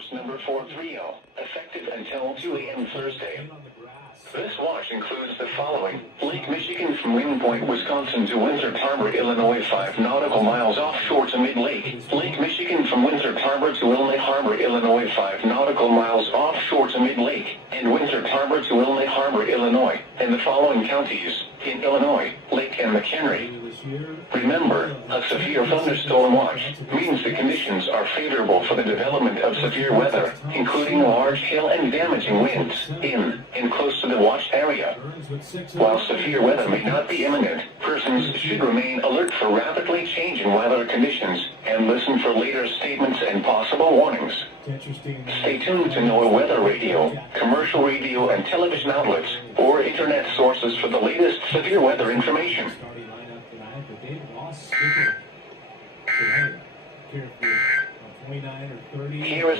watch number 430, effective until 2 a.m. Thursday. This watch includes the following: Lake Michigan from Wind Point, Wisconsin to Winthrop Harbor, Illinois, 5 nautical miles offshore to mid-lake. Lake Michigan from Winthrop Harbor to Illinois Harbor, Illinois, 5 nautical miles offshore to mid-lake. And Winthrop Harbor to Illinois Harbor, Illinois, and the following counties in Illinois: Lake and McHenry. Remember, a severe thunderstorm watch means the conditions are favorable for the development of severe weather, including large hail and damaging winds, in and close to the watched area. While severe weather may not be imminent, persons should remain alert for rapidly changing weather conditions and listen for later statements and possible warnings. Stay tuned to NOAA weather radio, commercial radio and television outlets, or internet sources for the latest severe weather information. Here is